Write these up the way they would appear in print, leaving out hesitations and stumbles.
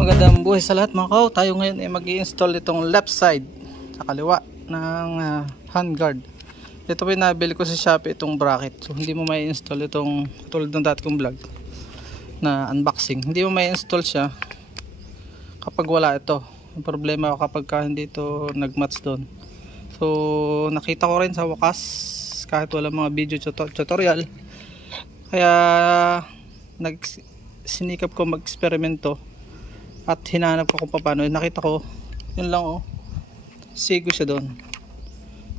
Magandang buhay sa lahat mga kao. Tayo ngayon ay mag-i-install itong left side sa kaliwa ng handguard. Ito po yung nabili ko sa Shopee, itong bracket. So hindi mo may install itong tulad ng dati kong vlog na unboxing. Hindi mo may install siya kapag wala ito. Ang problema ko kapag hindi ito nag-match doon. So nakita ko rin sa wakas kahit wala mga video tutorial. Kaya sinikap ko mag-eksperimento at hinanap ko kung paano. Nakita ko yun lang, oh, sigo siya doon.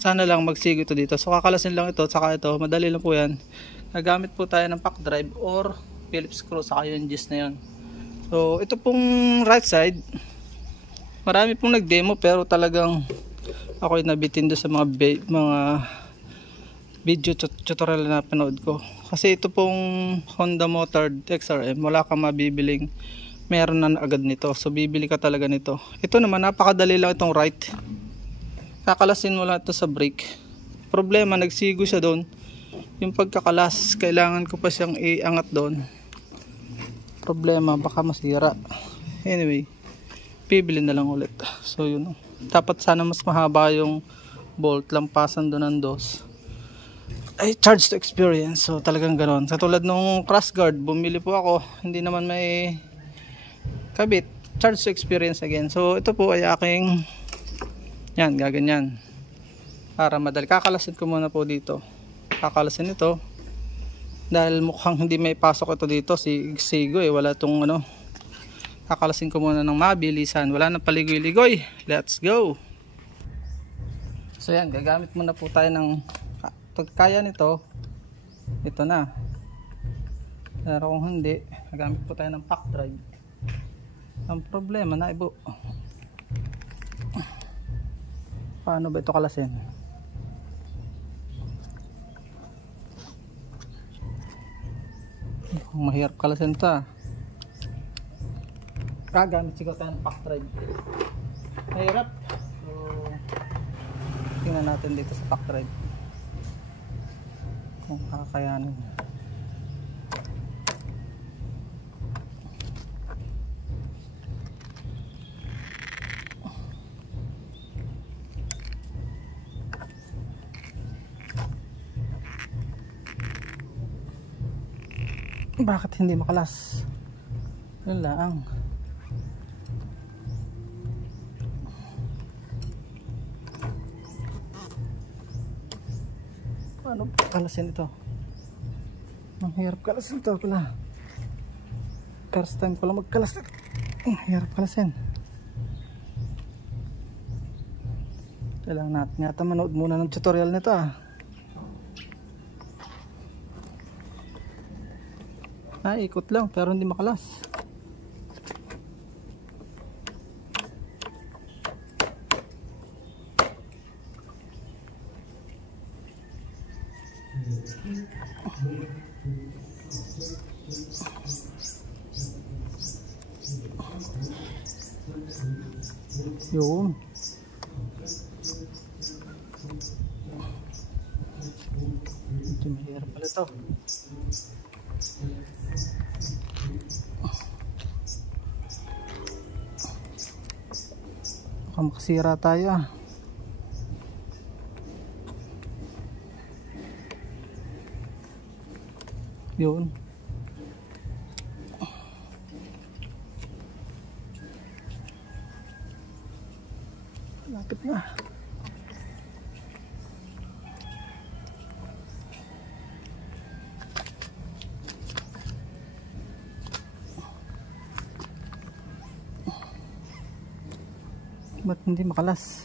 Sana lang magsigo ito dito. So kakalasin lang ito, saka ito madali lang po yan. Nagamit po tayo ng pack drive or Phillips screw, saka yung gis na yun. So ito pong right side, marami pong nag demo pero talagang ako'y nabitin doon sa mga video tutorial na panood ko. Kasi ito pong Honda Motor XRM, wala kang mabibiling meron na agad nito. So bibili ka talaga nito. Ito naman napakadali lang itong right. Kakalasin mo lang ito sa brake. Problema, nagsigo siya doon. Yung pagkakalas, kailangan ko pa siyang iangat doon. Problema, baka masira. Anyway, bibili na lang ulit. So yun. Dapat sana mas mahaba yung bolt, lampasan doon ng dos. Ay, charge to experience. So talagang ganoon. Sa tulad nung crash guard, bumili po ako. Hindi naman may kabit, charge to experience again. So ito po ay aking yan, gaganyan para madali. Kakalasin ko muna po dito. Kakalasin ito dahil mukhang hindi may pasok ito dito, sigo eh, wala tong ano. Kakalasin ko muna ng mabilisan, wala nang paligoy-ligoy. Let's go. So yan, gagamit muna po tayo ng pagkaya nito. Ito na, pero kung hindi, gagamit po tayo ng pack drive. Ang problema na ibo, paano ba ito kalasin? Mahirap kalasin ito. Gagamit siguro tayo ng pack drive. Mahirap. So tingnan natin dito sa pack drive kung kakayanin. Bakit hindi makalas? Yun lang. Paano kalasin ito? Ang hirap kalasin ito pala. First time ko lang magkalas. Ang hirap kalasin. Kailangan natin yata manood muna ng tutorial nito ikot lang pero hindi makalas. Yun. Ito mahirap pala ito. Baka makasira tayo Yun. Lapit na. Ba't hindi makalas?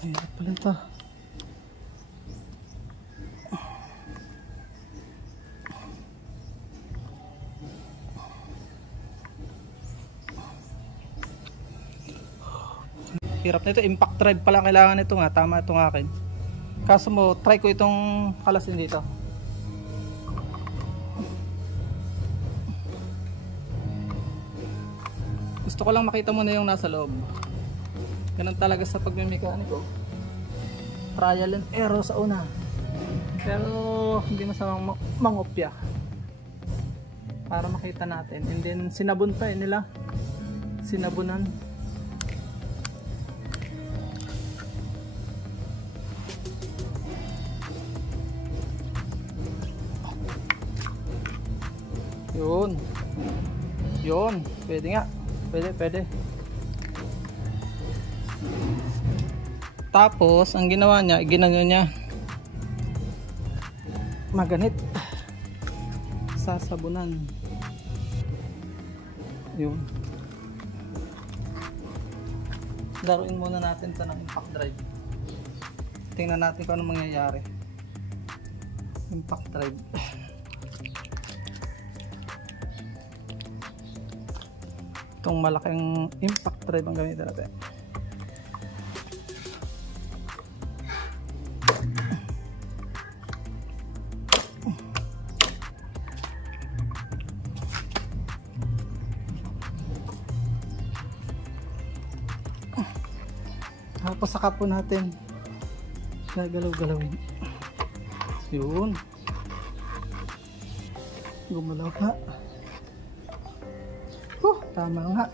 Hirap pala ito. Hirap na ito. Impact drive pala kailangan nito nga. Tama itong akin. Kaso mo, try ko itong kalasin dito. Gusto ko lang makita mo na yung nasa loob. Ganun talaga sa pagmemekaniko. Trial and error sa una. Pero hindi masamang mangopya para makita natin. And then sinabon pa nila, sinabunan. Yun, pwede nga, pwede. Tapos ang ginawa niya, ginano niya maganit, sasabunan. Yun, laruin muna natin ito ng impact drive. Tingnan natin kung ano mangyayari. Impact drive, itong malaking impact drive ang gamitin natin. Tapos saka po natin gagalaw-galawin. Yun, gumalaw nga. Tama nga.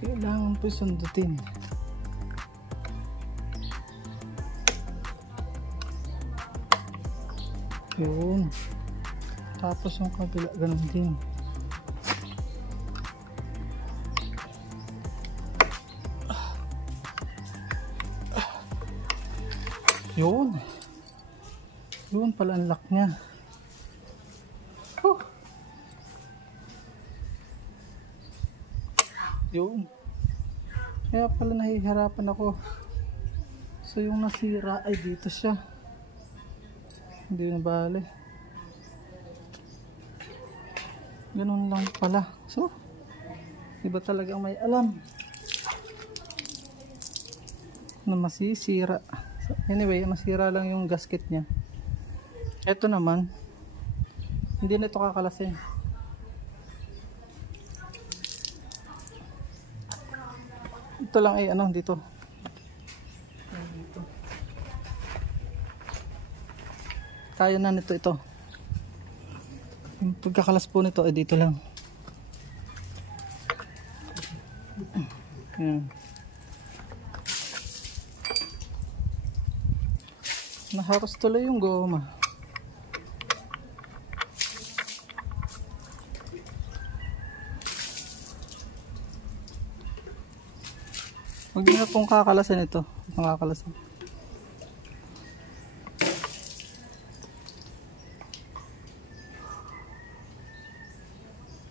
Kailangan po sundutin. Yun. Tapos yung kabila ganun din. Yun pala ang lock niya. Yun. Kaya pala nahihirapan ako. So yung nasira ay dito siya. Hindi na bale. Ganun lang pala. So, iba talagang may alam na masisira. So, anyway, masira lang yung gasket niya. Ito naman, hindi na ito kakalasin. Ito lang ay ano dito. Kaya na nito ito. Yung pagkakalas po nito ay dito lang. Naharos tuloy yung goma. Huwag nyo na pong kakalasin ito. Makakalasin.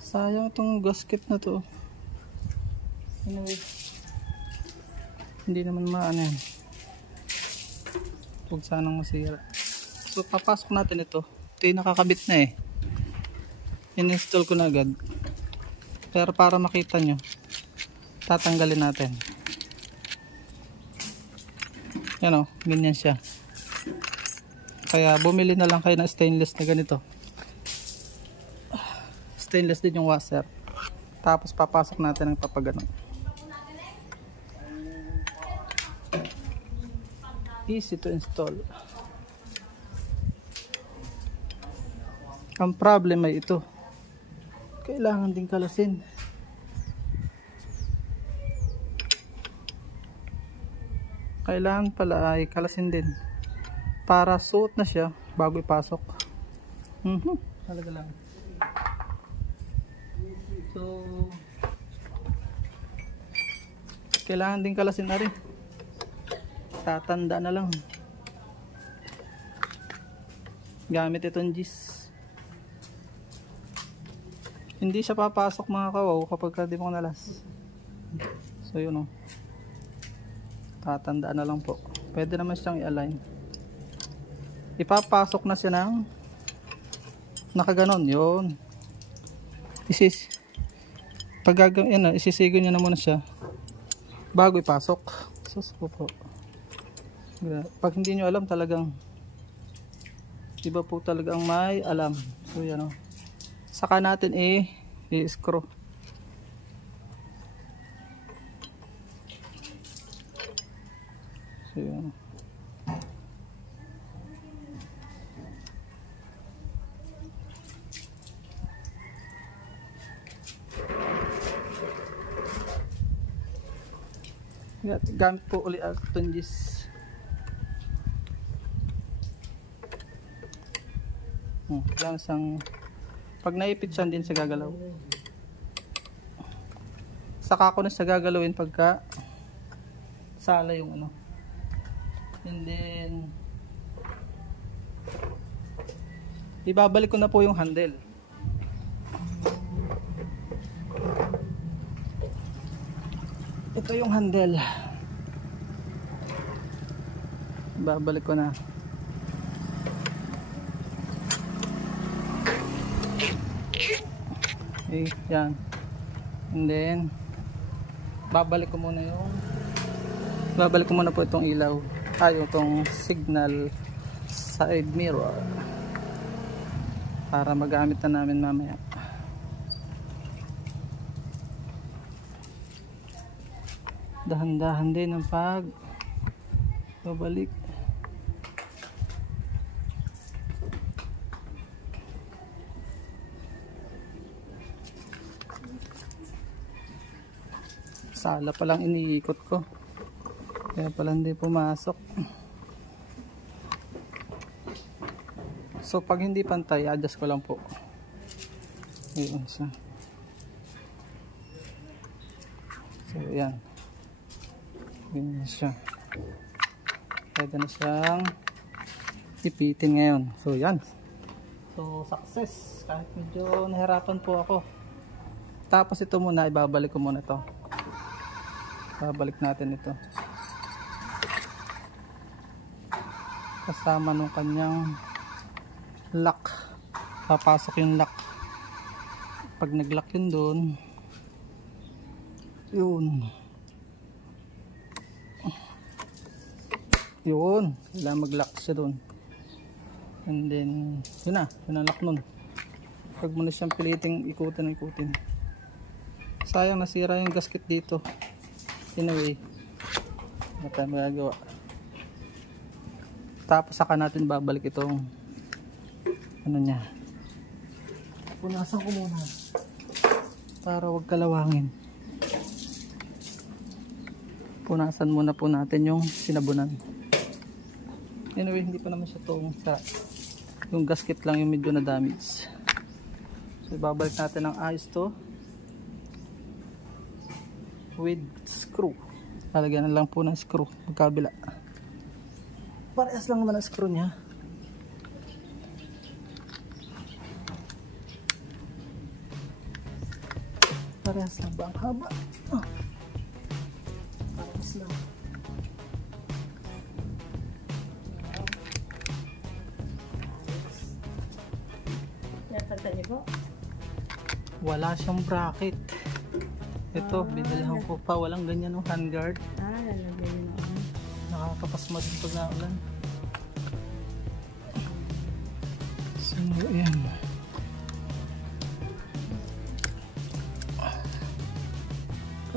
Sayang itong gasket na to. Anyway, hindi naman maano yan. Huwag sanang masira. So papasok natin ito. Ito yung nakakabit na eh. In-install ko na agad. Pero para makita nyo, tatanggalin natin. Yan o, ganyan siya. Kaya bumili na lang kayo ng stainless na ganito. Stainless din yung washer. Tapos papasok natin ng papagano. Easy to install. Ang problem ay ito. Kailangan din kalasin. Kailangan pala ay kalasin din para suot na siya bago ipasok. Talaga lang. So kailangan din kalasin na rin. Tatanda na lang. Gamit itong gis. Hindi siya papasok mga kawaw kapag di mo nalas. So yun o. Tatandaan na lang po. Pwede naman siyang i-align. Ipapasok na siya ng nakaganon. Yun. Pag gagawin, isisigo niya na muna siya bago ipasok. Susuko po. Pag hindi nyo alam, talagang iba po talagang may alam. So yan o. Saka natin i-screw. So yan. Gamit po ulit ang tunjis. Lang sang pag naipit siya din sa gagalaw. Saka ko na sa gagalawin pagka sala yung ano. And then ibabalik ko na po yung handle. Ito yung handle. Babalik ko na. Okay, yan. And then babalik ko muna po itong ilaw. Itong signal side mirror. Para magamit na namin mamaya. Dahan-dahan din ang babalik. Sala pa lang iniikot ko. Kaya pala hindi pumasok. So pag hindi pantay, adjust ko lang po. Ayun siya. So yan. Ganyan siya. Pwede na siyang ipitin ngayon. So yan. So success. Kahit medyo nahirapan po ako. Tapos ito muna, ibabalik ko muna ito. Babalik natin ito. Kasama nung kanyang lock. Papasok yung lock. Pag nag-lock yun doon, yun, kailangan mag-lock siya doon. And then yun ang lock nun. Pag mo na siyang piliting ikutin. Sayang nasira yung gasket dito. Anyway, wala tayong magagawa. Tapos saka natin babalik itong ano niya. Punasan ko muna para wag kalawangin. Punasan muna po natin yung sinabunan. Anyway, hindi pa naman siya yung gasket lang yung medyo na damage. So babalik natin ang ayos to with screw. Lalagyan na lang po ng screw magkabila. Parehas lang naman ang screw niya. Parehas lang ba ang haba? Parehas lang. Napagtan niyo po? Wala siyang bracket. Ito, binilhan ko pa. Walang ganyan ng handguard. Lalagyan yun ako. Nakakapasmas pag naulan. So, ayan.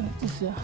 Ito siya.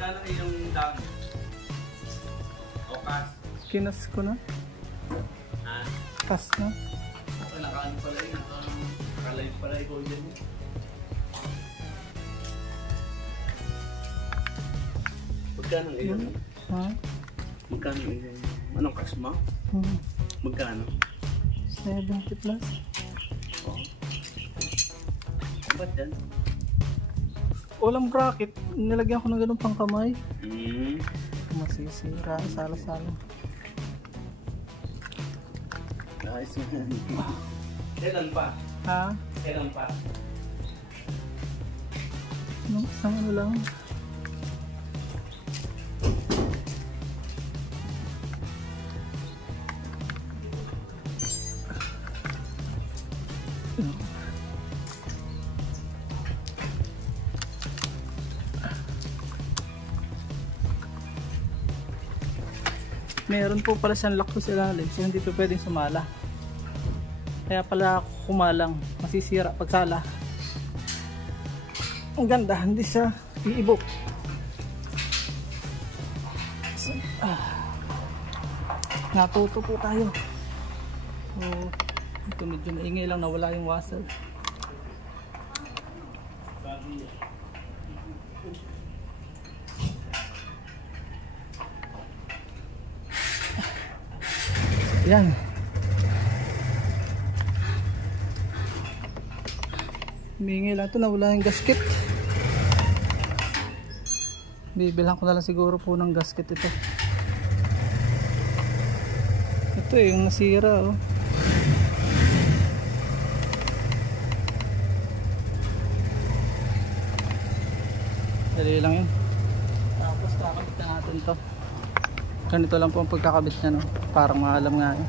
Magkano yung dam? O kas? Kinas ko na. Ha? Kas na. Nakaano pala yun. Nakalive pala ikaw dyan. Magkano yun? Ha? Magkano yun? Anong kas mo? Magkano? 70 plus. Oo. Ba't yan? Walang bracket. Nilagyan ko ng ganun pang kamay. Masisira. Sala-sala. Ayos yan. Kailan pa? Ha? Kailan pa? No, isang ano lang. Meron po pala siyang lock sa ilalim, so hindi po pwedeng sumala. Kaya pala kumalang, masisira pag sala. Ang ganda, hindi siya iibok. So, natuto po tayo. So, ito medyo maingay lang, nawala yung washer. Yan. Humingi lang ito, nawala yung gasket. Bibilang ko na lang siguro po ng gasket ito. Ito yung nasira oh. Dali lang yun. Tapos kakabit na natin to. Ganito lang po ang pagkakabit niya, no? Parang maalam nga eh.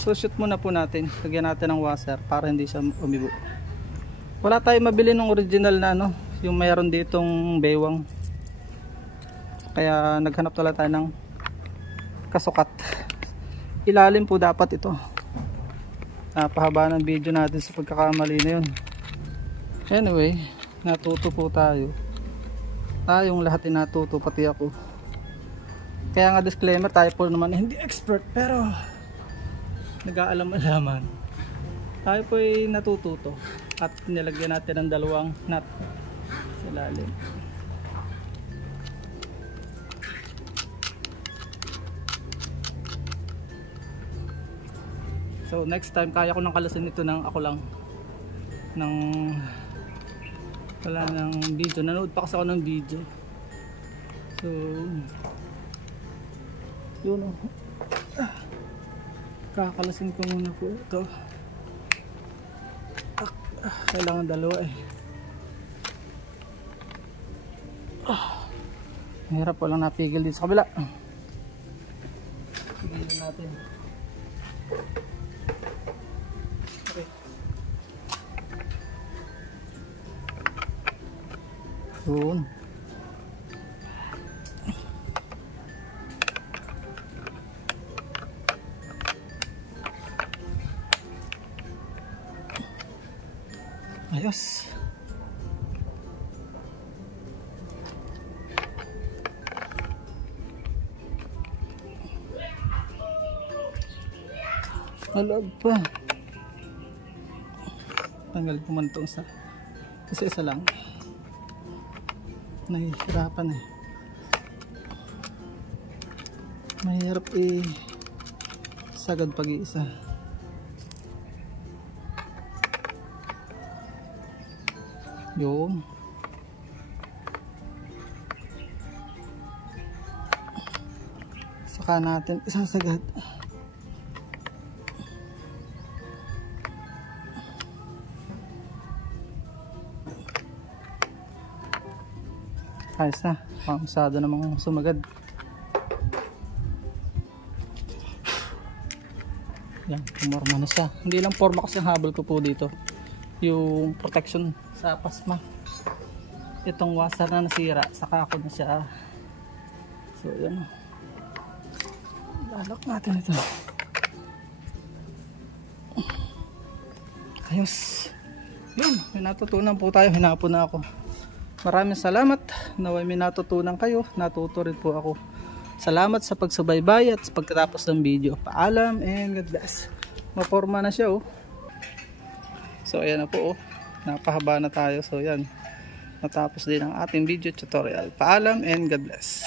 So shoot muna po natin. Lagyan natin ng washer para hindi siya umibo. Wala tayong mabili ng original na ano, yung mayroon ditong bewang. Kaya naghanap talaga tayo ng kasukat. Ilalim po dapat ito. Napahaba ng video natin sa pagkakamali na yun. Anyway, natuto po tayo. Tayong lahat ay natuto, pati ako. Kaya nga disclaimer, tayo po naman hindi expert, pero nag-aalam-alaman. Tayo po ay natututo. At nilagyan natin ng dalawang nut sa ilalim. So next time, kaya ko nang kalasin ito ng ako lang. Ng wala ng video, nanood pa kasi ako ng video. So yun o, kakalasin ko muna po ito. Kailangan dalawa eh. Mahirap, walang napigil dito sa kabila. Pigilan natin. Okay. Yun. Ayos. Malog pa. Tanggal ko man itong isa lang. Nahihirapan eh. Mahirap sagad pag-iisa. Yun. Saka natin isasagad. Ayos na. Pangsado namang sumagad. Yan, pumorma na siya. Hindi lang forma kasi ang habol ko po dito. Yung protection sa pasma. Itong washer na nasira, saka ako na siya. So yan. Lalak natin ito. Ayos. Yun, may natutunan po tayo. Hinapon na ako. Maraming salamat. Naway may natutunan kayo. Natuto rin po ako. Salamat sa pagsubaybay at sa pagkatapos ng video. Paalam and God bless. Maporma na siya oh. So ayan na po oh. Napahaba na tayo. So yan. Natapos din ang ating video tutorial. Paalam and God bless.